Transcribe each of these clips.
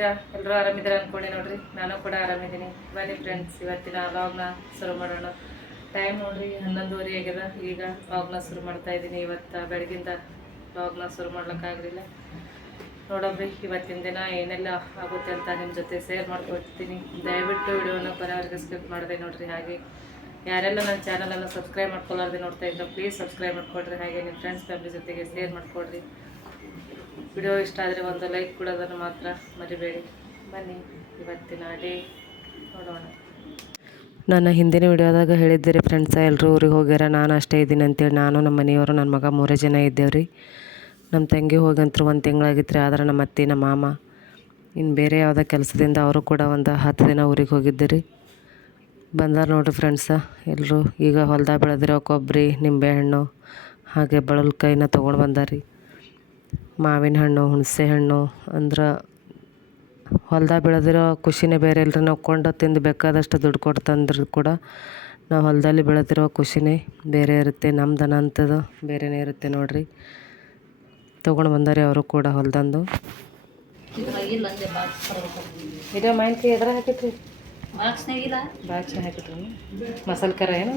ಹೇಗಿದ್ದೀರಾ ಎಲ್ಲರೂ ಆರಾಮಿದ್ದೀರಾ ಅಂದ್ಕೊಂಡೆ ನೋಡ್ರಿ. ನಾನು ಕೂಡ ಆರಾಮಿದ್ದೀನಿ ಬನ್ನಿ ಫ್ರೆಂಡ್ಸ್ ಇವತ್ತಿನ ವ್ಲಾಗ್ನ ಶುರು ಮಾಡೋಣ. ಟೈಮ್ ನೋಡ್ರಿ ಹನ್ನೊಂದುವರೆ ಆಗ್ಯದ. ಈಗ ವ್ಲಾಗ್ನ ಶುರು ಮಾಡ್ತಾ ಇದ್ದೀನಿ ಇವತ್ತು ಬೆಳಗಿಂದ ವ್ಲಾಗ್ನ ಶುರು ಮಾಡ್ಲಿಕ್ಕಾಗಲಿಲ್ಲ ನೋಡೋಬ್ರಿ ಇವತ್ತಿನ ದಿನ ಏನೆಲ್ಲ ಆಗುತ್ತೆ ಅಂತ ನಿಮ್ಮ ಜೊತೆ ಶೇರ್ ಮಾಡ್ಕೊಳ್ತೀನಿ ದಯವಿಟ್ಟು ವಿಡಿಯೋನ ಬರೋವರೆಗೆ ಸ್ಕಿಪ್ ಮಾಡಿದೆ ನೋಡ್ರಿ. ಹಾಗೆ ಯಾರೆಲ್ಲ ನನ್ನ ಚಾನಲನ್ನು ಸಬ್ಸ್ಕ್ರೈಬ್ ಮಾಡ್ಕೊಳ್ಳಾರ್ದೆ ನೋಡ್ತಾ ಇದ್ರೆ ಪ್ಲೀಸ್ ಸಬ್ಸ್ಕ್ರೈಬ್ ಮಾಡ್ಕೊಡ್ರಿ. ಹಾಗೆ ನಿಮ್ಮ ಫ್ರೆಂಡ್ಸ್ ಫ್ಯಾಮಿಲಿ ಜೊತೆಗೆ ಶೇರ್ ಮಾಡ್ಕೊಡ್ರಿ. ವಿಡಿಯೋ ಇಷ್ಟ ಆದರೆ ಒಂದು ಲೈಕ್ ಕೊಡೋದನ್ನು ಮಾತ್ರ ಮರಿಬೇಡಿ. ಬನ್ನಿ, ಇವತ್ತಿನ ಡೇ ನೋಡೋಣ. ನನ್ನ ಹಿಂದಿನ ವಿಡಿಯೋದಾಗ ಹೇಳಿದ್ದೀರಿ ಫ್ರೆಂಡ್ಸ ಎಲ್ಲರೂ ಊರಿಗೆ ಹೋಗ್ಯಾರ, ನಾನು ಅಷ್ಟೇ ಇದ್ದೀನಿ ಅಂತೇಳಿ. ನಾನು ನಮ್ಮ ಮನೆಯವರು, ನನ್ನ ಮಗ ಮೂರೇ ಜನ ಇದ್ದೇವ್ರಿ. ನಮ್ಮ ತಂಗಿ ಹೋಗಂತರು ಒಂದು ತಿಂಗಳಾಗಿತ್ತು ಆದ್ರೆ ನಮ್ಮ ಅತ್ತೆ, ನಮ್ಮ ಮಾಮ ಇನ್ನು ಬೇರೆ ಯಾವುದೋ ಕೆಲಸದಿಂದ ಅವರು ಕೂಡ ಒಂದು ಹತ್ತು ದಿನ ಊರಿಗೆ ಹೋಗಿದ್ದೀರಿ. ಬಂದಾರ ನೋಡಿರಿ ಫ್ರೆಂಡ್ಸ ಎಲ್ಲರೂ ಈಗ ಹೊಲ್ದಾಗ ಬೆಳೆದಿರೋ ಕೊಬ್ಬರಿ ನಿಂಬೆಹಣ್ಣು ಹಾಗೆ ಬಳಲ್ಕಾಯಿನ ತೊಗೊಂಡು ಬಂದಾರಿ ಮಾವಿನ ಹಣ್ಣು ಹುಣಸೆ ಹಣ್ಣು ಅಂದ್ರೆ ಹೊಲ್ದಾಗ ಬೆಳೆದಿರೋ ಖುಷಿನೇ ಬೇರೆ ಇಲ್ರಿ. ನಾವು ಕೊಂಡು ತಿಂದು ಬೇಕಾದಷ್ಟು ದುಡ್ಡು ಕೊಟ್ಟು ತಂದ್ರು ಕೂಡ ನಾವು ಹೊಲದಲ್ಲಿ ಬೆಳೆದಿರೋ ಖುಷಿನೇ ಬೇರೆ ಇರುತ್ತೆ. ನಮ್ಮ ದನ ಬೇರೆಯೇ ಬೇರೆನೇ ಇರುತ್ತೆ ನೋಡಿರಿ. ತೊಗೊಂಡು ಬಂದಾರೆ ಅವರು ಕೂಡ ಹೊಲ್ದಂದು. ಇದೇ ಮಾಹಿತಿ ಎದ್ರ ಹಾಕಿತ್ರಿ ಬಾಕ್ಸ್ನಾಗಿಲ್ಲ ಬಾಕ್ಸ್ ಹಾಕಿಟ್ರಿ ಮಸಾಲೆ ಖರ ಏನು?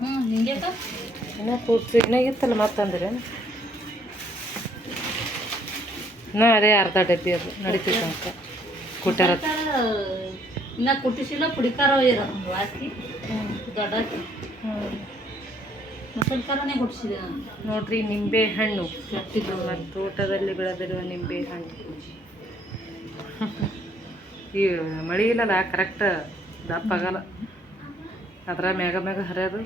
ಹ್ಞೂ ಹಿಂಗೆ ಇನ್ನೂ ಇನ್ನಾಗಿತ್ತಲ್ಲ ಮತ್ತಂದ್ರೆ ನಾ ಅದೇ ಅರ್ಧ ಡಬ್ಬಿ ಅದು ನಡೀತಿತ್ತು ಅಂತ ಕುಟ್ಟಾರ ಇನ್ನ ಕುಟ್ಟಿಸಿಲ್ಲ ಪುಡಿಕಾರ ಇರೋದು ಹಾಕಿ ದೊಡ್ಡ ಮಸಾಲೆ ಖಾರನೇ ಕುಟ್ಟಿಸಿದೆ ನೋಡ್ರಿ ನಿಂಬೆ ಹಣ್ಣು. ತೋಟದಲ್ಲಿ ಬೆಳೆದಿರುವ ನಿಂಬೆ ಹಣ್ಣು. ಈ ಮಳೆ ಇಲ್ಲಲ್ಲ ಕರೆಕ್ಟ್ ದಪ್ಪ ಆಗಲ್ಲ. ಅದ್ರ ಮ್ಯಾಗ ಮ್ಯಾಗ ಹರಿಯೋದು.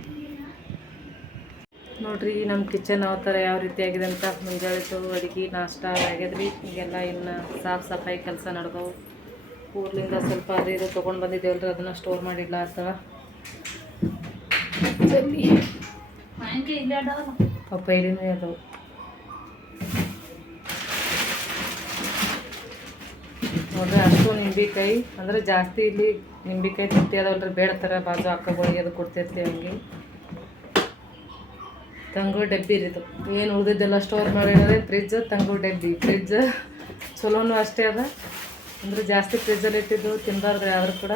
ನೋಡ್ರಿ ನಮ್ಮ ಕಿಚನ್ ಯಾವ ಥರ ಯಾವ ರೀತಿ ಆಗಿದೆ ಅಂತ ಮುಂಜಾಳಿತು ಅಡುಗೆ ನಾಷ್ಟ ಆಗ್ಯದ್ರಿ. ಈಗೆಲ್ಲ ಇನ್ನು ಸಾಫ್ ಸಫಾಯಿ ಕೆಲಸ ನಡ್ದವು. ಊರ್ಲಿಂದ ಸ್ವಲ್ಪ ಅದು ಇದು ತೊಗೊಂಡು ಬಂದಿದ್ದೇವಲ್ರಿ ಅದನ್ನು ಸ್ಟೋರ್ ಮಾಡಿಲ್ಲ ಅಥವಾ ಮಾವಿನಕಾಯಿ ಇಲ್ಲೇ ಅದಾವಲ್ಲ ಪಪ್ಪೈಲಿನೂ ಅದಾವು. ನೋಡ್ರಿ ಅಷ್ಟು ನಿಂಬೆಕಾಯಿ ಅಂದ್ರೆ ಜಾಸ್ತಿ ಇಲ್ಲಿ ನಿಂಬೆಕಾಯಿ ತುಟ್ಟಿ ಅದಾವಲ್ರಿ. ಬೇಡ ಥರ ಬಾಜು ಅಕ್ಕಗಳಿಗೆ ಅದು ಕೊಡ್ತಿರ್ತೀವಿ ಹಂಗೆ. ತಂಗು ಡಬ್ಬಿ ರೀ ಏನು ಉಳಿದಿದ್ದೆಲ್ಲ ಸ್ಟೋರ್ ಮಾಡಿದ್ರೆ ಫ್ರಿಜ್ ತಂಗು ಡಬ್ಬಿ. ಫ್ರಿಜ್ ಚಲೋನು ಅಷ್ಟೇ ಅದ. ಅಂದ್ರೆ ಜಾಸ್ತಿ ಫ್ರಿಜ್ಜಲ್ಲಿ ಇಟ್ಟಿದ್ದು ತಿನ್ನಬಾರ್ದು ಯಾರು ಕೂಡ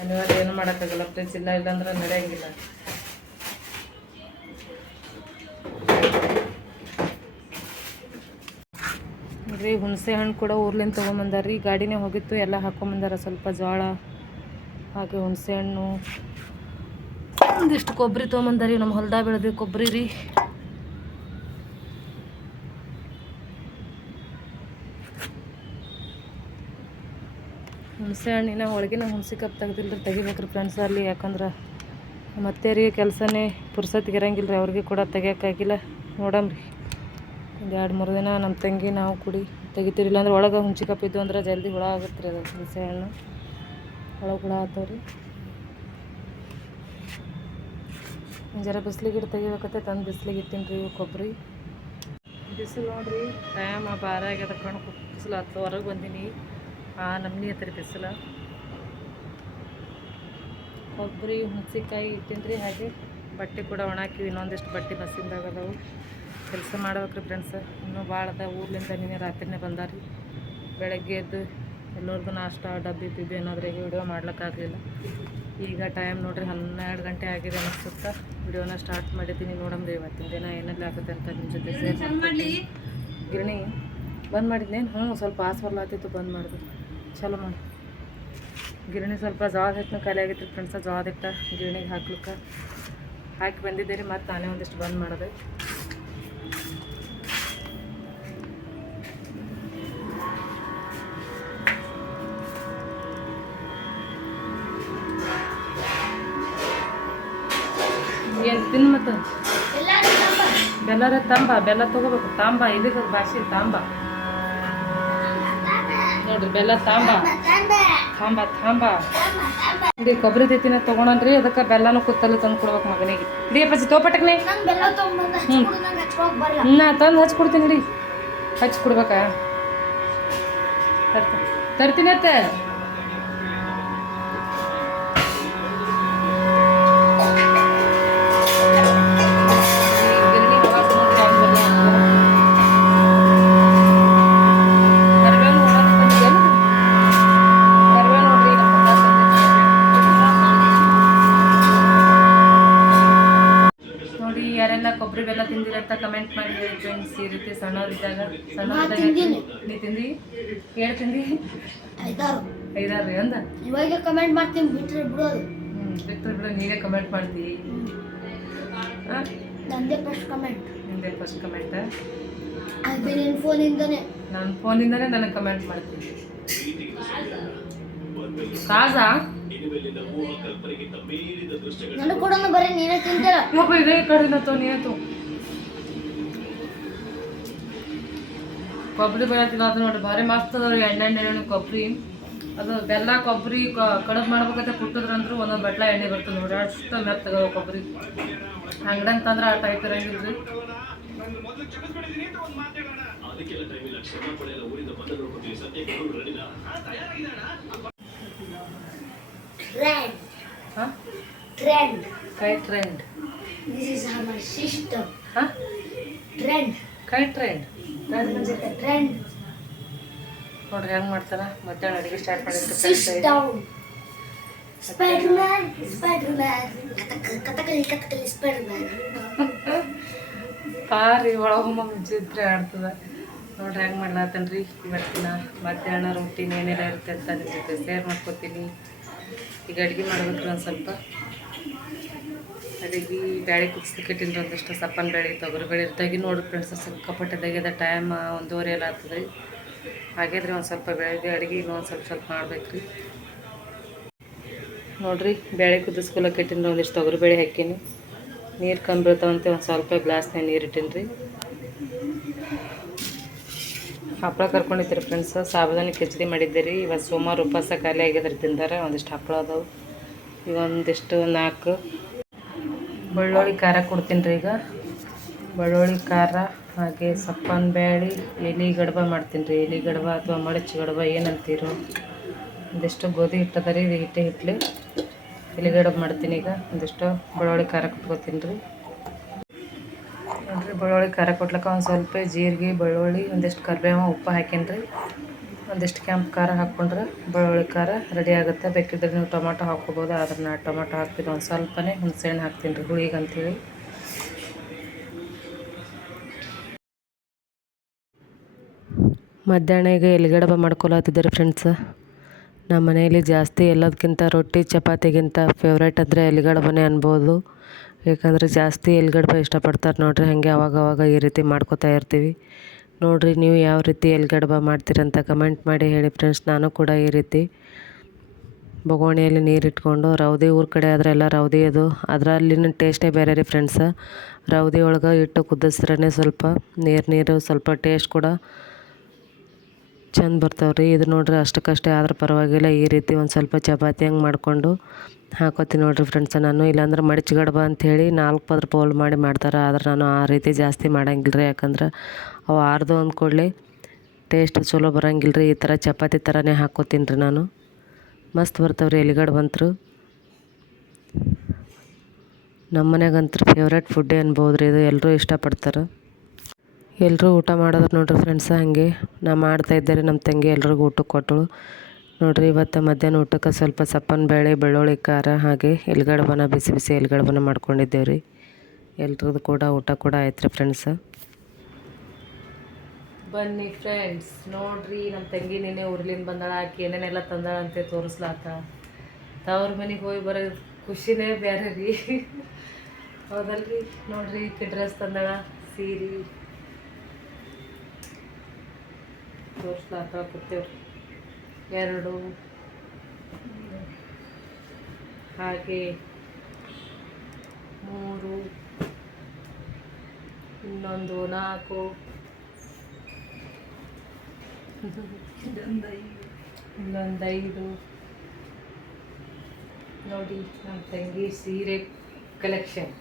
ಅನಿವಾರ್ಯ ಏನು ಮಾಡೋಕ್ಕಾಗಲ್ಲ. ಫ್ರಿಜ್ ಇಲ್ಲ ಇಲ್ಲಾಂದ್ರೆ ನಡೆಯಂಗಿಲ್ಲ. ರೀ ಹುಣಸೆ ಹಣ್ಣು ಕೂಡ ಊರ್ಲಿಂದ ತೊಗೊಂಬಂದಾರ್ರಿ. ಗಾಡಿನೇ ಹೋಗಿತ್ತು, ಎಲ್ಲ ಹಾಕೊಂಬಂದಾರ. ಸ್ವಲ್ಪ ಜೋಳ ಹಾಗೆ ಹುಣಸೆ ಹಣ್ಣು. ಒಂದಿಷ್ಟು ಕೊಬ್ಬರಿ ತೊಗೊಂಬಂದರಿ, ನಮ್ಮ ಹೊಲ್ದಾಗ ಬೆಳೆದ್ರಿ ಕೊಬ್ಬರಿ ರೀ. ಹುಣಸೆ ಹಣ್ಣಿನ ಒಳಗಿನ ಹುಣಸೆ ಕಪ್ ತೆಗ್ದಿಲ್ರಿ, ತೆಗಿಬೇಕ್ರಿ ಫ್ರೆಂಡ್ಸ್ ಅಲ್ಲಿ. ಯಾಕಂದ್ರೆ ಮತ್ತೆ ರೀ ಕೆಲಸನೇ ಪುರ್ಸತ್ತಿಗೆ ಇರಂಗಿಲ್ಲ ರೀ ಅವ್ರಿಗೆ ಕೂಡ ತೆಗಿಯೋಕ್ಕಾಗಿಲ್ಲ ನೋಡಮ್ರಿ, ಒಂದು ಎರಡು ಮೂರು ದಿನ ನಮ್ಮ ತಂಗಿ ನಾವು ಕುಡಿ ತೆಗಿತೀರಿ ಇಲ್ಲಾಂದ್ರೆ ಒಳಗೆ ಕಪ್ ಕಪ್ಪಿದ್ದು ಅಂದ್ರೆ ಜಲ್ದಿ ಹುಳ ಆಗುತ್ತೆ ರೀ ಅದು ಹುಣಸೆ ಹಣ್ಣು. ಒಳಗೆ ಹುಳ ಆಗ್ತಾವ್ರಿ ಒಂದ್ ಜರ ಬಿಸ್ಲಿಗೆ ಇಟ್ಟು ತೆಗಿಬೇಕತ್ತೆ, ತಂದು ಬಿಸ್ಲಿಗೆ ಇಟ್ಟಿನಿ ರೀ ಕೊಬ್ಬರಿ ಬಿಸಿಲು ನೋಡ್ರಿ ಟೈಮ್ ಬಾರ ಆಗ್ಯದ ಕಣ್ಣು ಬಿಸಿಲು ಹತ್ತು ಹೊರಗೆ ಬಂದೀನಿ. ಆ, ನಮ್ನಿ ಐತ್ರಿ ಬಿಸಿಲು. ಕೊಬ್ಬರಿ ಹುಣಸಿಕಾಯಿ ಇಟ್ಟಿನ್ರಿ, ಹಾಗೆ ಬಟ್ಟೆ ಕೂಡ ಒಣಾಕಿವಿ, ಇನ್ನೊಂದಿಷ್ಟು ಬಟ್ಟೆ ಬಸ್ಸಿಂದಾಗದವು ಕೆಲಸ ಮಾಡ್ಬೇಕ್ರಿ ಫ್ರೆಂಡ್ಸ್ ಇನ್ನೂ ಭಾಳ ಅದ ಊರ್ಲಿಂದ ನಿನ್ನೆ ರಾತ್ರಿನೇ ಬಂದಾರಿ. ಬೆಳಗ್ಗೆ ಎದ್ದು ಎಲ್ಲರಿಗೂ ನಾಷ್ಟ ಡಬ್ಬಿ ಬಿಬ್ಬಿ ಅನ್ನೋದ್ರಾಗೆ ವಿಡಿಯೋ ಮಾಡ್ಲಿಕ್ಕಾಗಲಿಲ್ಲ. ಈಗ ಟೈಮ್ ನೋಡ್ರಿ ಹನ್ನೆರಡು ಗಂಟೆ ಆಗಿದೆ ಅನಿಸುತ್ತಾ. ವಿಡಿಯೋನ ಸ್ಟಾರ್ಟ್ ಮಾಡಿದ್ದೀನಿ ನೋಡಮ್ರಿ ಇವತ್ತಿನ ದಿನ ಏನೆಲ್ಲ ಆಗುತ್ತೆ ಅಂತ ನಿಮ್ಮ ಜೊತೆ ಮಾಡ್ತೀನಿ ಗಿರಣಿ ಬಂದ್ ಮಾಡಿದ್ನೇನು ಹ್ಞೂ ಸ್ವಲ್ಪ ಆಸ್ ಆತಿತ್ತು ಬಂದ್ ಮಾಡಿದೆ. ಚಲೋ ಮಾಡಿ. ಗಿರಣಿ ಸ್ವಲ್ಪ ಜಾಗ ಹಿಟ್ಟನ್ನು ಖಾಲಿ ಆಗಿತ್ತು ಫ್ರೆಂಡ್ಸ ಜಾಗ ಇಟ್ಟ ಗಿರಣಿಗೆ ಹಾಕ್ಲಿಕ್ಕೆ. ಹಾಕಿ ಬಂದಿದ್ದೀರಿ ಮತ್ತು ನಾನೇ ಒಂದಿಷ್ಟು ಬಂದ್ ಮಾಡಿದೆ. ಏನು ತಿನ್ನು ಮತ್ತು? ಬೆಲ್ಲರ ತಾಂಬ. ಬೆಲ್ಲ ತಗೋಬೇಕು. ತಾಂಬ ಇದಕ್ಕೆ ಭಾಷೆ ತಾಂಬ. ನೋಡ್ರಿ ಬೆಲ್ಲ ತಾಂಬ. ತಾಂಬ ತಾಂಬ. ಇಲ್ಲಿ ಕೊಬ್ಬರಿ ತಿತ್ತಿನ ತೊಗೊಳನ್ರಿ ಅದಕ್ಕೆ ಬೆಲ್ಲನೂ ಕುತ್ತಲ್ಲಿ ತಂದು ಕೊಡ್ಬೇಕು ಮಗನಿಗೆ. ಇಡೀ ಅಪ್ಪಾಜಿ ತೋಪಟಕ್ನೆ. ಹ್ಞೂ ನಾ ತಂದು ಹಚ್ಚಿ ಕೊಡ್ತೀನಿ ರೀ ಹಚ್ಕೊಡ್ಬೇಕಾ ತರ್ತೀನಿ. ತರ್ತೀನಿ ಬಿಡೋದು. ಬಿಟ್ಟು ಬಿಡು ನೀವೇ ಕಮೆಂಟ್ ಮಾಡ್ತೀವಿ ನಂದೇ ಫಸ್ಟ್ ಕಮೆಂಟ್ ನಿಂದೇ ಫಸ್ಟ್ ಕಮೆಂಟ್ ಅದು ನಿನ್ನ ಫೋನಿಂದನೇ ನನ್ನ ಫೋನಿಂದನೇ ನನಗೆ ಕಮೆಂಟ್ ಮಾಡ್ತೀನಿ ಕಾಜಾ? ನನಗೆ ಕೊಡೋಣ ಬರೀ ನೀನೇ ತಿಂತೀರ ಒಬ್ಬ ಇದೇ ಕಡೆ ತೋ ನೀತು ಕೊಬ್ಬರಿ ಬರತ್ತಿಲ್ಲ ಅದು ನೋಡಿ ಭಾರಿ ಮಸ್ತ್ ಅದ ರೀ ಎಣ್ಣೆ ಎಣ್ಣೆ ಕೊಬ್ಬರಿ ಅದು ಬೆಲ್ಲ ಕೊಬ್ಬರಿ ಕಡಬ್ ಮಾಡ್ಬೇಕಂತ ಕುಟ್ಟಿದ್ರಂದ್ರು ಒಂದೊಂದು ಬಟ್ಲ ಎಣ್ಣೆ ಬರ್ತದೆ ನೋಡಿ ಅಷ್ಟು ಮೆತ್ತಗ ಕೊಬ್ಬರಿ. ಅಂಗಡಂತಂದ್ರೆ ಆ ಟೈಪ್ ಇರಂಗಿಲ್ರಿ ಟ್ರೆಂಡ್ ಹಾಂ? ಟ್ರೆಂಡ್ ಕೈ trend this is our system ಹಾಂ? ಟ್ರೆಂಡ್ ಕೈ ಟ್ರೆಂಡ್ ಟ್ರೆಂಡ್ ನೋಡ್ರಿ ಹೆಂಗ್ ಮಾಡ್ತಾರ? ಮಧ್ಯಾಹ್ನ ಅಡುಗೆ ಸ್ಟಾರ್ಟ್ ಮಾಡಿದ್ರು Spiderman Spiderman Kathakali Kathakali Spiderman ಪಾರಿ ಒಳಗೊಮ್ಮ ಮುಂಚಿದ್ರೆ ಆಡ್ತದ. ನೋಡ್ರಿ ಹೆಂಗೆ ಮಾಡ್ಲಾತನ್ರಿ? ಇವತ್ತಿನ ಮಧ್ಯಾಹ್ನ ರೊಟ್ಟಿನ ಏನೆಲ್ಲ ಇರುತ್ತೆ ಅಂತ ನಿಮ್ಮ ಜೊತೆ ಶೇರ್ ಮಾಡ್ಕೊತೀನಿ. ಈಗ ಅಡುಗೆ ಮಾಡ್ಬೇಕ್ರಿ ಒಂದು ಸ್ವಲ್ಪ. ಅಡಿಗೆ ಬ್ಯಾಳೆ ಕುದಿಸ್ಲಿಕ್ಕೆ ಇಟ್ಟಿನ್ರಿ ಒಂದಿಷ್ಟು. ಸಪ್ಪನ್ ಬೇಳೆ ತೊಗರಿ ಬೇಳೆ ಇರ್ತಾಗಿ ನೋಡಿ ಫ್ರೆಂಡ್ಸ್ ಸಿಕ್ಕಾಪಟ್ಟೆ ತೆಗೆದ ಟೈಮ್ ಒಂದೂವರೆ ಎಲ್ಲ ಆಗ್ತದೆ ಹಾಗಾದ್ರೆ ಒಂದು ಸ್ವಲ್ಪ ಬೆಳಗ್ಗೆ ಅಡುಗೆ ಒಂದು ಸ್ವಲ್ಪ ಸ್ವಲ್ಪ ಮಾಡ್ಬೇಕ್ರಿ ನೋಡ್ರಿ, ಬೇಳೆ ಕುದಿಸ್ಕೊಳಕ್ಕೆ ರೀ ಒಂದಿಷ್ಟು ತೊಗರಿ ಬೇಳೆ ಹಾಕೀನಿ. ನೀರು ಕಮ್ಮಿ ಬೀಳ್ತಾವಂತೆ, ಒಂದು ಸ್ವಲ್ಪ ಗ್ಲಾಸ್ನಾಗ ನೀರು ಇಟ್ಟಿನ್ರಿ ಹಪ್ಪಳ ಕರ್ಕೊಂಡಿದ್ದೀರಿ ಫ್ರೆಂಡ್ಸ್ ಸಾಬುದಾನಿ ಕಿಚಡಿ ಮಾಡಿದ್ದೆ ರೀ. ಇವತ್ತು ಸೋಮವಾರ ಉಪವಾಸ ಖಾಲಿ ಆಗಿದ್ರೆ ತಿಂದಾರೆ, ಒಂದಿಷ್ಟು ಹಪ್ಪಳ ಅದಾವೆ. ಈಗ ಒಂದಿಷ್ಟು ನಾಲ್ಕು ಬೆಳ್ಳುಳ್ಳಿ ಖಾರ ಕೊಡ್ತೀನಿ ರೀ ಈಗ. ಬೆಳ್ಳುಳ್ಳಿ ಖಾರ. ಹಾಗೆ ಸಪ್ಪನ ಬ್ಯಾಳಿ, ಎಲೆ ಗಡ್ಬ ಮಾಡ್ತೀನಿ ರೀ. ಎಲೆ ಗಡ್ಬ ಅಥವಾ ಮಡಚಿ ಗಡ್ಬ ಏನಂತೀರೋ. ಒಂದಿಷ್ಟು ಗೋಧಿ ಹಿಟ್ಟದ ರೀ ಹಿಟ್ಟೆ ಹಿಟ್ಲಿ. ಎಲೆ ಗಡ್ಬ ಮಾಡ್ತೀನಿ ಈಗ. ಒಂದಿಷ್ಟು ಬೆಳ್ಳುಳ್ಳಿ ಖಾರ ಕೊಟ್ಕೋತೀನಿ ರೀ. ನೋಡಿರಿ, ಬೆಳ್ಳುಳ್ಳಿ ಖಾರ ಕೊಟ್ಲಕ್ಕ ಒಂದು ಸ್ವಲ್ಪ ಜೀರಿಗೆ, ಬೆಳ್ಳುಳ್ಳಿ, ಒಂದಿಷ್ಟು ಕರಿಬೇವು ಉಪ್ಪು ಹಾಕೇನ್ರಿ ಒಂದಿಷ್ಟು ಕೆಂಪು ಖಾರ ಹಾಕ್ಕೊಂಡ್ರೆ ಬೆಳ್ಳುಳ್ಳಿ ಖಾರ ರೆಡಿ ಆಗುತ್ತೆ. ಬೇಕಿದ್ರೆ ನೀವು ಟೊಮಾಟೊ ಹಾಕ್ಕೋಬೋದು, ಆದ್ರೆ ನಾ ಟೊಮಾಟೊ ಹಾಕ್ತೀನಿ. ಒಂದು ಸ್ವಲ್ಪನೇ ಹುಣಸೆಹಣ್ಣು ಹಾಕ್ತೀನಿ ರೀ ಹುಳಿಗೆ ಮಧ್ಯಾಹ್ನ ಈಗ ಎಲ್ಲಿಗಡಬ ಮಾಡ್ಕೊಳತ್ತಿದ್ದಾರೆ ಫ್ರೆಂಡ್ಸ್ ನಮ್ಮ ಮನೆಯಲ್ಲಿ ಜಾಸ್ತಿ ಎಲ್ಲದಕ್ಕಿಂತ ರೊಟ್ಟಿ, ಚಪಾತಿಗಿಂತ ಫೇವ್ರೇಟ್ ಅಂದರೆ ಎಲ್ಲಿಗಡಬನೇ ಅನ್ಬೋದು. ಯಾಕಂದರೆ ಜಾಸ್ತಿ ಎಲ್ಗಡಬ ಇಷ್ಟಪಡ್ತಾರೆ ನೋಡ್ರಿ, ಹಾಗೆ ಅವಾಗ ಅವಾಗ ಈ ರೀತಿ ಮಾಡ್ಕೊತಾ ಇರ್ತೀವಿ. ನೋಡಿರಿ, ನೀವು ಯಾವ ರೀತಿ ಎಲ್ಗಡಬ ಮಾಡ್ತೀರಂತ ಕಮೆಂಟ್ ಮಾಡಿ ಹೇಳಿ ಫ್ರೆಂಡ್ಸ್ ನಾನು ಕೂಡ ಈ ರೀತಿ ಬೊಗೋಣಿಯಲ್ಲಿ ನೀರು ಇಟ್ಕೊಂಡು ರೌದಿ ಊರ ಕಡೆ ಆದರೆ ಎಲ್ಲ ರೌದಿ ಅದು. ಅದರಲ್ಲಿನ ಟೇಸ್ಟೇ ಬೇರೆ ರೀ ಫ್ರೆಂಡ್ಸ ರೌದಿ ಒಳಗೆ ಇಟ್ಟು ಕುದಿಸ್ರೇ ಸ್ವಲ್ಪ, ನೀರು ನೀರು ಸ್ವಲ್ಪ ಟೇಸ್ಟ್ ಕೂಡ ಚಂದ ಬರ್ತಾವೆ ರೀ ಇದು ನೋಡ್ರಿ ಅಷ್ಟಕ್ಕಷ್ಟೇ ಆದ್ರೆ ಪರವಾಗಿಲ್ಲ. ಈ ರೀತಿ ಒಂದು ಸ್ವಲ್ಪ ಚಪಾತಿ ಹಂಗೆ ಮಾಡಿಕೊಂಡು ಹಾಕೋತೀನಿ ನೋಡ್ರಿ ಫ್ರೆಂಡ್ಸ್ ನಾನು. ಇಲ್ಲಾಂದ್ರೆ ಅಂತ ಅಂಥೇಳಿ ನಾಲ್ಕು ಪದ್ರ ಪೋಲ್ ಮಾಡಿ ಮಾಡ್ತಾರೆ. ಆದ್ರೆ ನಾನು ಆ ರೀತಿ ಜಾಸ್ತಿ ಮಾಡಂಗಿಲ್ಲ ರೀ ಯಾಕಂದ್ರೆ ಅವು ಆರ್ದು ಅಂದ್ಕೊಳ್ಳಿ ಟೇಸ್ಟ್ ಚಲೋ ಬರಂಗಿಲ್ಲ ರೀ ಈ ಥರ ಚಪಾತಿ ಥರನೇ ಹಾಕೋತೀನಿ ರೀ ನಾನು. ಮಸ್ತ್ ಬರ್ತಾವೆ ರೀ ಎಲಿಗಡ್ ಬಂತರು. ನಮ್ಮ ಮನೆಗಂತೂ ಫೇವ್ರೇಟ್ ಫುಡ್ಡೇ ಅನ್ಬೋದು ರೀ ಇದು? ಎಲ್ಲರೂ ಇಷ್ಟಪಡ್ತಾರೆ. ಎಲ್ಲರೂ ಊಟ ಮಾಡಿದ್ರು ನೋಡಿರಿ ಫ್ರೆಂಡ್ಸ ಹಾಗೆ. ನಾ ಮಾಡ್ತಾ ಇದ್ದಾರೆ ನಮ್ಮ ತಂಗಿ ಎಲ್ರಿಗೂ ಊಟಕ್ಕೆ ಕೊಟ್ಟಳು ನೋಡಿರಿ ಇವತ್ತು ಮಧ್ಯಾಹ್ನ ಊಟಕ್ಕೆ ಸ್ವಲ್ಪ ಸಪ್ಪನ ಬೇಳೆ, ಬೆಳ್ಳುಳ್ಳಿ, ಖಾರ ಹಾಗೆ ಎಲ್ಗಡ್ಬನ ಬಿಸಿ ಬಿಸಿ ಎಲ್ಗಡ್ಬನ ಮಾಡ್ಕೊಂಡಿದ್ದೇವೆ ರೀ ಎಲ್ರದ್ದು ಕೂಡ ಊಟ ಕೂಡ ಆಯ್ತು ರೀ ಫ್ರೆಂಡ್ಸ ಬನ್ನಿ ಫ್ರೆಂಡ್ಸ್ ನೋಡ್ರಿ ನಮ್ಮ ತಂಗಿ ನಿನ್ನೆ ಊರ್ಲಿಂದ ಬಂದಾಳ, ಆಕಿ ಏನೇನೆಲ್ಲ ತಂದಾಳ ಅಂತ ತೋರಿಸ್ಲಾತ ತವ್ರ ಮನೆಗೆ ಹೋಗಿ ಬರೋ ಖುಷಿನೇ ಬೇರೆ ರೀ. ಹೌದಲ್ರಿ? ನೋಡ್ರಿ ಡ್ರೆಸ್ ತಂದಾಳ, ಸೀರೆ. ತೋರಿಸ್ಲಾತ ಕೂತೇವ್ರಿ ಎರಡು. ಹಾಗೆ ಮೂರು. ಇನ್ನೊಂದು ನಾಲ್ಕು. ಇನ್ನೊಂದು ಐದು. ನೋಡಿ ನಮ್ಮ ತಂಗಿ ಸೀರೆ ಕಲೆಕ್ಷನ್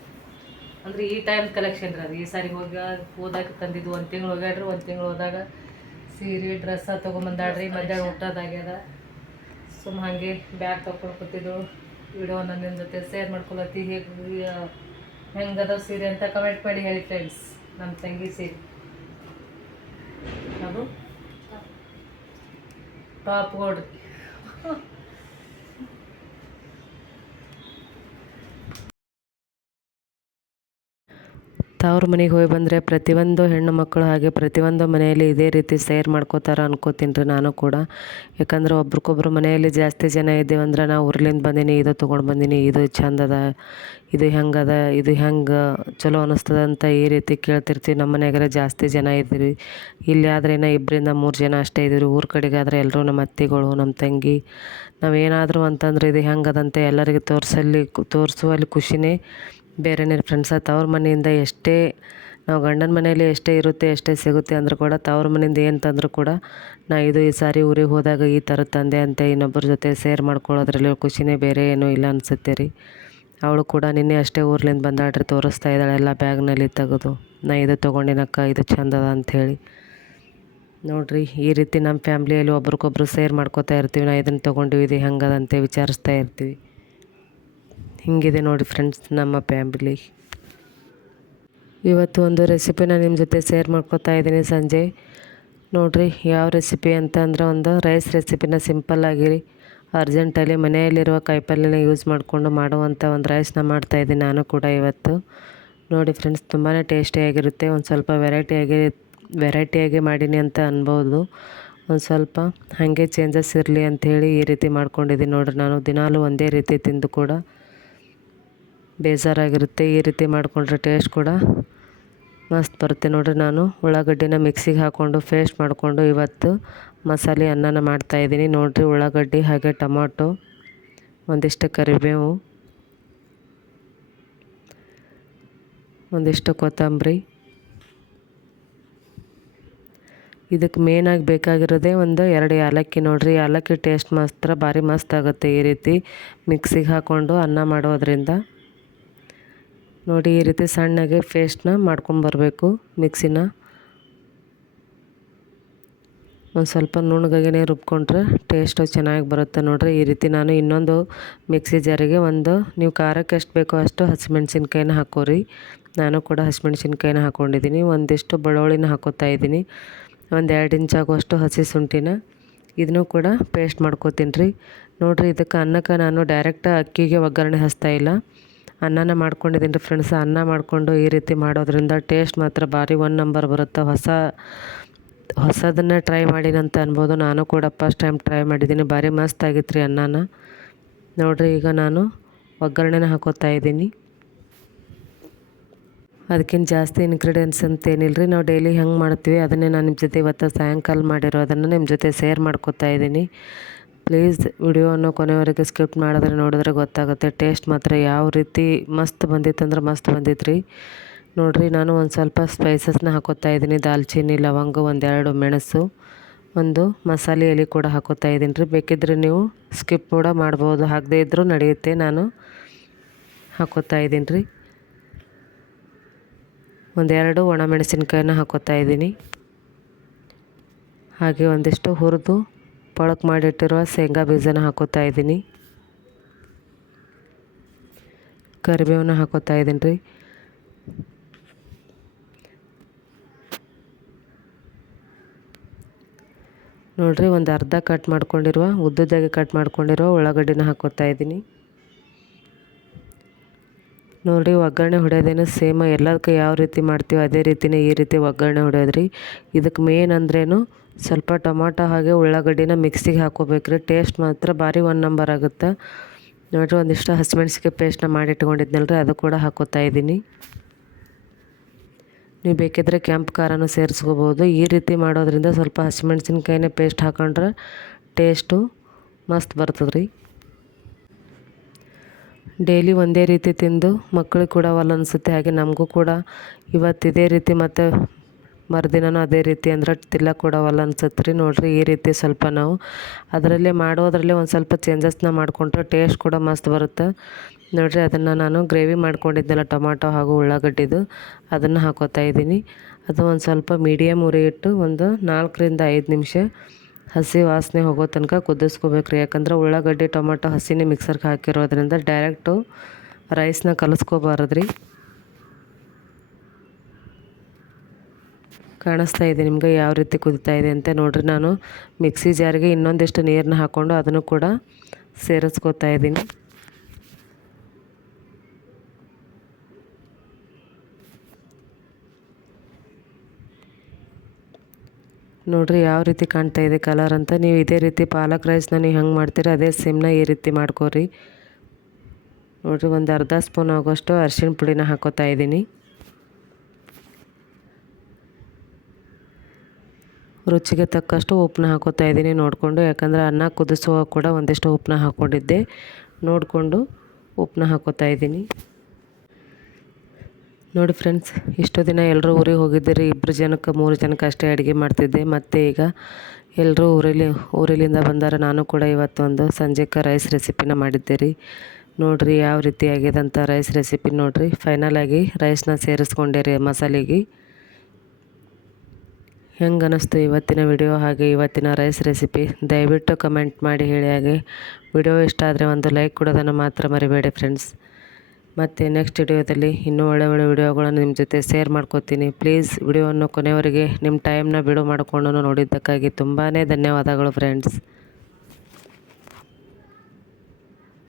ಅಂದರೆ ಈ ಟೈಮ್ ಕಲೆಕ್ಷನ್ ರೀ ಅದು. ಈ ಸಾರಿ ಹೋಗಿ ಹೋದಾಗ ತಂದಿದ್ದು ಒಂದು ತಿಂಗಳು ಹೋಗ್ಯಾಡ್ರಿ ಒಂದು ತಿಂಗಳು ಹೋದಾಗ ಸೀರೆ ಡ್ರೆಸ್ಸ ತೊಗೊಂಬಂದಾಡ್ರಿ ಮಧ್ಯಾಹ್ನ ಊಟದಾಗ್ಯದ. ಸುಮ್ಮ ಹಾಗೆ ಬ್ಯಾಗ್ ತೊಗೊಂಡು ಕೂತಿದ್ದು. ವಿಡಿಯೋ ನನ್ನ ಜೊತೆ ಶೇರ್ ಮಾಡ್ಕೊಳತ್ತಿ. ಹೇಗೆ ಹೆಂಗದ ಸೀರೆ ಅಂತ ಕಮೆಂಟ್ ಮಾಡಿ ಹೇಳಿ ಫ್ರೆಂಡ್ಸ್ ನಮ್ಮ ತಂಗಿ ಸೀರೆ. ಅದು? ಟಾಪ್ ಕೊಡ್ರಿ ತವ್ರ ಮನೆಗೆ ಹೋಗಿ ಬಂದರೆ ಪ್ರತಿಯೊಂದು ಹೆಣ್ಣು ಮಕ್ಕಳು ಹಾಗೆ ಪ್ರತಿಯೊಂದು ಮನೆಯಲ್ಲಿ ಇದೇ ರೀತಿ ಸೇರ್ ಮಾಡ್ಕೋತಾರೆ ಅನ್ಕೋತೀನಿ ರೀ ನಾನು ಕೂಡ. ಯಾಕಂದ್ರೆ ಒಬ್ರಿಗೊಬ್ರು ಮನೆಯಲ್ಲಿ ಜಾಸ್ತಿ ಜನ ಇದ್ದೇವಂದ್ರೆ ನಾವು ಊರ್ಲಿಂದ ಬಂದೀನಿ, ಇದು ತೊಗೊಂಡು ಬಂದೀನಿ, ಇದು ಚಂದದ ಇದು ಹೆಂಗದ ಇದು ಹೆಂಗೆ ಚಲೋ ಅನ್ನಿಸ್ತದ ಅಂತ ಈ ರೀತಿ ಕೇಳ್ತಿರ್ತೀವಿ. ನಮ್ಮ ಮನೆಯಾಗರೆ ಜಾಸ್ತಿ ಜನ ಇದ್ದೀವಿ. ಇಲ್ಲಿ ಆದರೆ ಏನೋ ಇಬ್ಬರಿಂದ ಮೂರು ಜನ ಅಷ್ಟೇ ಇದ್ದೀವಿ ಊರ ಕಡೆಗಾದ್ರೆ ಎಲ್ಲರೂ ನಮ್ಮ ಅತ್ತೆಗಳು ನಮ್ಮ ತಂಗಿ. ನಾವೇನಾದರೂ ಅಂತಂದ್ರೆ ಇದು ಹೆಂಗದಂತೆ ಎಲ್ಲರಿಗೆ ತೋರಿಸಲ್ಲಿ, ತೋರಿಸುವಲ್ಲಿ ಖುಷಿನೇ. ಬೇರೆನೇ ಫ್ರೆಂಡ್ಸ ತವ್ರ ಮನೆಯಿಂದ ಎಷ್ಟೇ ನಾವು ಗಂಡನ ಮನೆಯಲ್ಲಿ ಎಷ್ಟೇ ಇರುತ್ತೆ, ಎಷ್ಟೇ ಸಿಗುತ್ತೆ ಅಂದರೂ ಕೂಡ ತವ್ರ ಮನೆಯಿಂದ ಏನು ತಂದರೂ ಕೂಡ ನಾ ಇದು ಈ ಸಾರಿ ಊರಿಗೆ ಹೋದಾಗ ಈ ಥರ ತಂದೆ ಅಂತ ಇನ್ನೊಬ್ಬರ ಜೊತೆ ಸೇರ್ ಮಾಡ್ಕೊಳ್ಳೋದ್ರಲ್ಲಿ ಖುಷಿನೇ ಬೇರೆ ಏನೂ ಇಲ್ಲ ಅನಿಸುತ್ತೆ ರೀ. ಅವಳು ಕೂಡ ನಿನ್ನೆ ಅಷ್ಟೇ ಊರ್ಲಿಂದ ಬಂದಾಡ್ರಿ ತೋರಿಸ್ತಾ ಇದ್ದಾಳೆ, ಎಲ್ಲ ಬ್ಯಾಗ್ನಲ್ಲಿ ತೆಗೆದು. ನಾ ಇದು ತೊಗೊಂಡಿನಕ್ಕ, ಇದು ಚಂದ ಅದ ಅಂಥೇಳಿ ನೋಡಿರಿ, ಈ ರೀತಿ ನಮ್ಮ ಫ್ಯಾಮ್ಲಿಯಲ್ಲಿ ಒಬ್ರಿಗೊಬ್ರು ಸೇರ್ ಮಾಡ್ಕೋತಾ ಇರ್ತೀವಿ, ನಾ ಇದನ್ನು ತೊಗೊಂಡಿವಿ, ಇದು ಹೆಂಗದಂತೆ ವಿಚಾರಿಸ್ತಾ ಇರ್ತೀವಿ. ಹಿಂಗಿದೆ ನೋಡಿ ಫ್ರೆಂಡ್ಸ್ ನಮ್ಮ ಫ್ಯಾಮಿಲಿ ಇವತ್ತು ಒಂದು ರೆಸಿಪಿನ ನಿಮ್ಮ ಜೊತೆ ಶೇರ್ ಮಾಡ್ಕೊತಾ ಇದ್ದೀನಿ ಸಂಜೆ. ನೋಡಿರಿ ಯಾವ ರೆಸಿಪಿ ಅಂತ ಅಂದರೆ ಒಂದು ರೈಸ್ ರೆಸಿಪಿನ ಸಿಂಪಲ್ಲಾಗಿ ಅರ್ಜೆಂಟಲ್ಲಿ ಮನೆಯಲ್ಲಿರುವ ಕಾಯಿಪಲ್ಯನ ಯೂಸ್ ಮಾಡಿಕೊಂಡು ಮಾಡುವಂಥ ಒಂದು ರೈಸ್ನ ಮಾಡ್ತಾಯಿದ್ದೀನಿ ನಾನು ಕೂಡ ಇವತ್ತು. ನೋಡಿ ಫ್ರೆಂಡ್ಸ್ ತುಂಬಾ ಟೇಸ್ಟಿಯಾಗಿರುತ್ತೆ ಒಂದು ಸ್ವಲ್ಪ ವೆರೈಟಿಯಾಗಿ ವೆರೈಟಿಯಾಗಿ ಮಾಡೀನಿ ಅಂತ ಅನ್ಬೋದು. ಒಂದು ಸ್ವಲ್ಪ ಹಾಗೆ ಚೇಂಜಸ್ ಇರಲಿ ಅಂಥೇಳಿ ಈ ರೀತಿ ಮಾಡ್ಕೊಂಡಿದ್ದೀನಿ ನೋಡಿರಿ ನಾನು. ದಿನಾಲೂ ಒಂದೇ ರೀತಿ ತಿಂದು ಕೂಡ ಬೇಜಾರಾಗಿರುತ್ತೆ ಈ ರೀತಿ ಮಾಡಿಕೊಂಡ್ರೆ ಟೇಸ್ಟ್ ಕೂಡ. ಮಸ್ತ್ ಬರುತ್ತೆ ನೋಡಿರಿ ನಾನು. ಉಳ್ಳಾಗಡ್ಡಿನ ಮಿಕ್ಸಿಗೆ ಹಾಕ್ಕೊಂಡು ಫೇಸ್ಟ್ ಮಾಡಿಕೊಂಡು ಇವತ್ತು ಮಸಾಲೆ ಅನ್ನನ ಮಾಡ್ತಾಯಿದ್ದೀನಿ ನೋಡಿರಿ ಉಳ್ಳಾಗಡ್ಡಿ ಹಾಗೆ ಟೊಮಾಟೊ, ಒಂದಿಷ್ಟು ಕರಿಬೇವು, ಒಂದಿಷ್ಟು ಕೊತ್ತಂಬರಿ. ಇದಕ್ಕೆ ಮೇನಾಗಿ ಬೇಕಾಗಿರೋದೇ ಒಂದು ಎರಡು ಏಲಕ್ಕಿ ನೋಡಿರಿ. ಏಲಕ್ಕಿ ಟೇಸ್ಟ್ ಮಾತ್ರ ಭಾರಿ ಮಸ್ತ್ ಆಗುತ್ತೆ ಈ ರೀತಿ ಮಿಕ್ಸಿಗೆ ಹಾಕ್ಕೊಂಡು ಅನ್ನ ಮಾಡೋದ್ರಿಂದ. ನೋಡಿ ಈ ರೀತಿ ಸಣ್ಣಗೆ ಪೇಸ್ಟ್ನ ಮಾಡ್ಕೊಂಬರ್ಬೇಕು ಮಿಕ್ಸಿನ ಒಂದು ಸ್ವಲ್ಪ ನುಣ್ಣಗಾಗಿನೇ ರುಬ್ಕೊಂಡ್ರೆ ಟೇಸ್ಟು ಚೆನ್ನಾಗಿ ಬರುತ್ತೆ ನೋಡಿರಿ. ಈ ರೀತಿ ನಾನು ಇನ್ನೊಂದು ಮಿಕ್ಸಿ ಜಾರಿಗೆ ಒಂದು, ನೀವು ಖಾರಕ್ಕೆ ಎಷ್ಟು ಬೇಕೋ ಅಷ್ಟು ಹಸಿಮೆಣ್ಸಿನ್ಕಾಯಿನ ಹಾಕೋರಿ. ನಾನು ಕೂಡ ಹಸಿಮೆಣ್ಸಿನ್ಕಾಯಿನ ಹಾಕ್ಕೊಂಡಿದ್ದೀನಿ ಒಂದಿಷ್ಟು ಬೆಳ್ಳುಳ್ಳಿನ ಹಾಕೋತಾ ಇದ್ದೀನಿ. ಒಂದು ಎರಡು ಇಂಚ್ ಆಗುವಷ್ಟು ಹಸಿ ಶುಂಠಿನ ಇದನ್ನು ಕೂಡ ಪೇಸ್ಟ್ ಮಾಡ್ಕೋತೀನಿ ರೀ. ನೋಡಿರಿ, ಇದಕ್ಕೆ ಅನ್ನಕ್ಕೆ ನಾನು ಡೈರೆಕ್ಟ್ ಅಕ್ಕಿಗೆ ಒಗ್ಗರಣೆ ಹಚ್ತಾ ಇಲ್ಲ. ಅನ್ನನ ಮಾಡ್ಕೊಂಡಿದ್ದೀನಿ ರೀ ಫ್ರೆಂಡ್ಸ್ ಅನ್ನ ಮಾಡಿಕೊಂಡು ಈ ರೀತಿ ಮಾಡೋದ್ರಿಂದ ಟೇಸ್ಟ್ ಮಾತ್ರ ಭಾರಿ ಒನ್ ನಂಬರ್ ಬರುತ್ತೆ. ಹೊಸ, ಹೊಸದನ್ನು ಟ್ರೈ ಮಾಡಿನಂತ ಅನ್ಬೋದು. ನಾನು ಕೂಡ ಫಸ್ಟ್ ಟೈಮ್ ಟ್ರೈ ಮಾಡಿದ್ದೀನಿ. ಭಾರಿ ಮಸ್ತ್ ಆಗಿತ್ತು ರೀ ಅನ್ನನ. ನೋಡಿರಿ, ಈಗ ನಾನು ಒಗ್ಗರಣೆನ ಹಾಕೋತಾ ಇದ್ದೀನಿ. ಅದಕ್ಕಿಂತ ಜಾಸ್ತಿ ಇನ್ಗ್ರೀಡಿಯೆಂಟ್ಸ್ ಅಂತ ಏನಿಲ್ಲ ರೀ ನಾವು ಡೈಲಿ ಹೆಂಗೆ ಮಾಡ್ತೀವಿ, ಅದನ್ನೇ ನಾನು ನಿಮ್ಮ ಜೊತೆ ಇವತ್ತು ಸಾಯಂಕಾಲ ಮಾಡಿರೋದನ್ನು ನಿಮ್ಮ ಜೊತೆ ಶೇರ್ ಮಾಡ್ಕೋತಾ ಇದ್ದೀನಿ. ಪ್ಲೀಸ್ ವಿಡಿಯೋವನ್ನು ಕೊನೆವರೆಗೆ ಸ್ಕಿಪ್ ಮಾಡಿದ್ರೆ ನೋಡಿದ್ರೆ ಗೊತ್ತಾಗುತ್ತೆ. ಟೇಸ್ಟ್ ಮಾತ್ರ ಯಾವ ರೀತಿ ಮಸ್ತ್ ಬಂದಿತ್ತು ಅಂದ್ರೆ ಮಸ್ತ್ ಬಂದಿತ್ತು ರೀ ನೋಡಿರಿ, ನಾನು ಒಂದು ಸ್ವಲ್ಪ ಸ್ಪೈಸಸ್ನ ಹಾಕೋತಾ ಇದ್ದೀನಿ. ದಾಲ್ಚಿನ್ನಿ, ಲವಂಗ, ಒಂದೆರಡು ಮೆಣಸು, ಒಂದು ಮಸಾಲೆ ಎಲೆ ಕೂಡ ಹಾಕೋತಾ ಇದ್ದೀನಿ ರೀ ಬೇಕಿದ್ರೆ ನೀವು ಸ್ಕಿಪ್ ಕೂಡ ಮಾಡ್ಬೋದು. ಹಾಕದೇ ಇದ್ದರೂ ನಡೆಯುತ್ತೆ. ನಾನು ಹಾಕೋತಾ ಇದ್ದೀನಿ ರೀ ಒಂದೆರಡು ಒಣಮೆಣಸಿನ್ಕಾಯಿನ ಹಾಕೋತಾ ಇದ್ದೀನಿ. ಹಾಗೆ ಒಂದಿಷ್ಟು ಹುರಿದು ಪೊಳಕ್ ಮಾಡಿಟ್ಟಿರುವ ಶೇಂಗಾ ಬೀಜನ ಹಾಕೋತಾ ಇದ್ದೀನಿ. ಕರಿಬೇವನ್ನ ಹಾಕೋತಾ ಇದ್ದೀನಿ ರೀ. ನೋಡಿರಿ ಒಂದು ಅರ್ಧ ಕಟ್ ಮಾಡ್ಕೊಂಡಿರುವ ಉದ್ದದಾಗೆ ಕಟ್ ಮಾಡ್ಕೊಂಡಿರುವ ಉಳ್ಳಾಗಡ್ಡಿನ ಹಾಕೋತಾ ಇದ್ದೀನಿ. ನೋಡಿ ಒಗ್ಗರಣೆ ಹೊಡೆಯೋದೇನು ಸೇಮ್ ಎಲ್ಲದಕ್ಕೆ ಯಾವ ರೀತಿ ಮಾಡ್ತೀವೋ ಅದೇ ರೀತಿನೇ ಈ ರೀತಿ ಒಗ್ಗರಣೆ ಹೊಡೆಯೋದ್ರಿ. ಇದಕ್ಕೆ ಮೇನ್ ಅಂದ್ರೇನು ಸ್ವಲ್ಪ ಟೊಮಾಟೊ ಹಾಗೆ ಉಳ್ಳಾಗಡ್ಡಿನ ಮಿಕ್ಸಿಗೆ ಹಾಕೋಬೇಕ್ರಿ ಟೇಸ್ಟ್ ಮಾತ್ರ ಭಾರಿ ಒನ್ ನಂಬರ್ ಆಗುತ್ತೆ. ನೋಡಿರಿ, ಒಂದಿಷ್ಟು ಹಸಿಮೆಣ್ಸಿಕಾಯಿ ಪೇಸ್ಟ್ನ ಮಾಡಿ ರೀ ಅದು ಕೂಡ ಹಾಕೋತಾ ಇದ್ದೀನಿ. ನೀವು ಬೇಕಿದ್ರೆ ಕೆಂಪು ಖಾರನೂ ಸೇರಿಸ್ಕೋಬೋದು. ಈ ರೀತಿ ಮಾಡೋದ್ರಿಂದ ಸ್ವಲ್ಪ ಹಸಿಮೆಣ್ಸಿನ್ಕಾಯಿನೇ ಪೇಸ್ಟ್ ಹಾಕೊಂಡ್ರೆ ಟೇಸ್ಟು ಮಸ್ತ್ ಬರ್ತದೆ ರೀ ಡೈಲಿ ಒಂದೇ ರೀತಿ ತಿಂದು ಮಕ್ಕಳಿಗೆ ಕೂಡ ಒಲ್ಲ ಅನಿಸುತ್ತೆ, ಹಾಗೆ ನಮಗೂ ಕೂಡ. ಇವತ್ತು ಇದೇ ರೀತಿ ಮತ್ತು ಮರುದಿನನೂ ಅದೇ ರೀತಿ ಅಂದ್ರೆ ತಿಲ್ಲ ಕೊಡೋವಲ್ಲ ಅನ್ಸತ್ತೆ ರೀ ನೋಡಿರಿ ಈ ರೀತಿ ಸ್ವಲ್ಪ ನಾವು. ಅದರಲ್ಲೇ ಮಾಡೋದ್ರಲ್ಲೇ ಒಂದು ಸ್ವಲ್ಪ ಚೇಂಜಸ್ನ ಮಾಡಿಕೊಂಡ್ರೆ ಟೇಸ್ಟ್ ಕೂಡ ಮಸ್ತ್ ಬರುತ್ತೆ. ನೋಡಿರಿ ಅದನ್ನು ನಾನು ಗ್ರೇವಿ ಮಾಡ್ಕೊಂಡಿದ್ದೆಲ್ಲ ಟೊಮಾಟೊ ಹಾಗೂ ಉಳ್ಳಾಗಡ್ಡಿದು ಅದನ್ನು ಹಾಕೋತಾ ಇದ್ದೀನಿ. ಅದು ಒಂದು ಸ್ವಲ್ಪ ಮೀಡಿಯಮ್ ಉರಿ ಇಟ್ಟು ಒಂದು ನಾಲ್ಕರಿಂದ ಐದು ನಿಮಿಷ ಹಸಿ ವಾಸನೆ ಹೋಗೋ ತನಕ ಕುದಿಸ್ಕೋಬೇಕು ರೀ ಯಾಕಂದ್ರೆ ಉಳ್ಳಾಗಡ್ಡಿ, ಟೊಮಾಟೊ ಹಸಿನೇ ಮಿಕ್ಸರ್ಗೆ ಹಾಕಿರೋದ್ರಿಂದ ಡೈರೆಕ್ಟು ರೈಸ್ನ ಕಲಿಸ್ಕೋಬಾರದು ಕಾಣಿಸ್ತಾ ಇದೆ, ನಿಮ್ಗೆ ಯಾವ ರೀತಿ ಕುದಿತಾ ಇದೆ ಅಂತ ನೋಡಿರಿ ನಾನು. ಮಿಕ್ಸಿ ಜಾರಿಗೆ ಇನ್ನೊಂದಿಷ್ಟು ನೀರನ್ನ ಹಾಕ್ಕೊಂಡು ಅದನ್ನು ಕೂಡ ಸೇರಿಸ್ಕೋತಾ ಇದ್ದೀನಿ. ನೋಡಿರಿ ಯಾವ ರೀತಿ ಕಾಣ್ತಾ ಇದೆ ಕಲರ್ ಅಂತ. ನೀವು ಇದೇ ರೀತಿ ಪಾಲಕ್ ರೈಸ್ನ ನೀವು ಹೆಂಗೆ ಮಾಡ್ತೀರಿ, ಅದೇ ಸಿಮ್ನ ಈ ರೀತಿ ಮಾಡ್ಕೊರಿ. ನೋಡಿರಿ ಒಂದು ಅರ್ಧ ಸ್ಪೂನ್ ಆಗೋಷ್ಟು ಅರಶಿನ ಪುಡಿನ ಹಾಕೋತಾ ಇದ್ದೀನಿ. ರುಚಿಗೆ ತಕ್ಕಷ್ಟು ಉಪ್ಪನ್ನ ಹಾಕೋತಾ ಇದ್ದೀನಿ ನೋಡಿಕೊಂಡು, ಯಾಕಂದರೆ ಅನ್ನ ಕುದಿಸುವಾಗ ಕೂಡ ಒಂದಿಷ್ಟು ಉಪ್ಪನ್ನ ಹಾಕ್ಕೊಂಡಿದ್ದೆ ನೋಡಿಕೊಂಡು ಉಪ್ಪನ್ನ ಹಾಕೋತಾ ಇದ್ದೀನಿ. ನೋಡಿ ಫ್ರೆಂಡ್ಸ್, ಇಷ್ಟು ದಿನ ಎಲ್ಲರೂ ಊರಿಗೆ ಹೋಗಿದ್ದೀರಿ. ಇಬ್ಬರು ಜನಕ್ಕೆ, ಮೂರು ಜನಕ್ಕೆ ಅಷ್ಟೇ ಅಡುಗೆ ಮಾಡ್ತಿದ್ದೆ. ಮತ್ತು ಈಗ ಎಲ್ಲರೂ ಊರಲ್ಲಿ ಊರಿಲಿಂದ ಬಂದಾರ. ನಾನು ಕೂಡ ಇವತ್ತೊಂದು ಸಂಜೆಗೆ ರೈಸ್ ರೆಸಿಪಿನ ಮಾಡಿದ್ದೆ ರೀ ನೋಡಿರಿ ಯಾವ ರೀತಿ ಆಗಿದೆ ಅಂತ ರೈಸ್ ರೆಸಿಪಿ ನೋಡಿರಿ. ಫೈನಲಾಗಿ ರೈಸ್ನ ಸೇರಿಸ್ಕೊಂಡೆ ರೀ ಮಸಾಲೆಗೆ. ಹೆಂಗೆ ಅನ್ನಿಸ್ತು ಇವತ್ತಿನ ವಿಡಿಯೋ ಹಾಗೆ ಇವತ್ತಿನ ರೈಸ್ ರೆಸಿಪಿ? ದಯವಿಟ್ಟು ಕಮೆಂಟ್ ಮಾಡಿ ಹೇಳಿ ಹಾಗೆ. ವಿಡಿಯೋ ಇಷ್ಟ ಆದರೆ ಒಂದು ಲೈಕ್ ಕೊಡೋದನ್ನು ಮಾತ್ರ ಮರಿಬೇಡಿ ಫ್ರೆಂಡ್ಸ್. ಮತ್ತು ನೆಕ್ಸ್ಟ್ ವಿಡಿಯೋದಲ್ಲಿ ಇನ್ನೂ ಒಳ್ಳೆ ಒಳ್ಳೆ ವಿಡಿಯೋಗಳನ್ನು ನಿಮ್ಮ ಜೊತೆ ಶೇರ್ ಮಾಡ್ಕೋತೀನಿ. ಪ್ಲೀಸ್ ವಿಡಿಯೋವನ್ನು ಕೊನೆಯವರೆಗೆ ನಿಮ್ಮ ಟೈಮ್ನ ಬಿಡು ಮಾಡಿಕೊಂಡು ನೋಡಿದ್ದಕ್ಕಾಗಿ ತುಂಬಾ ಧನ್ಯವಾದಗಳು ಫ್ರೆಂಡ್ಸ್.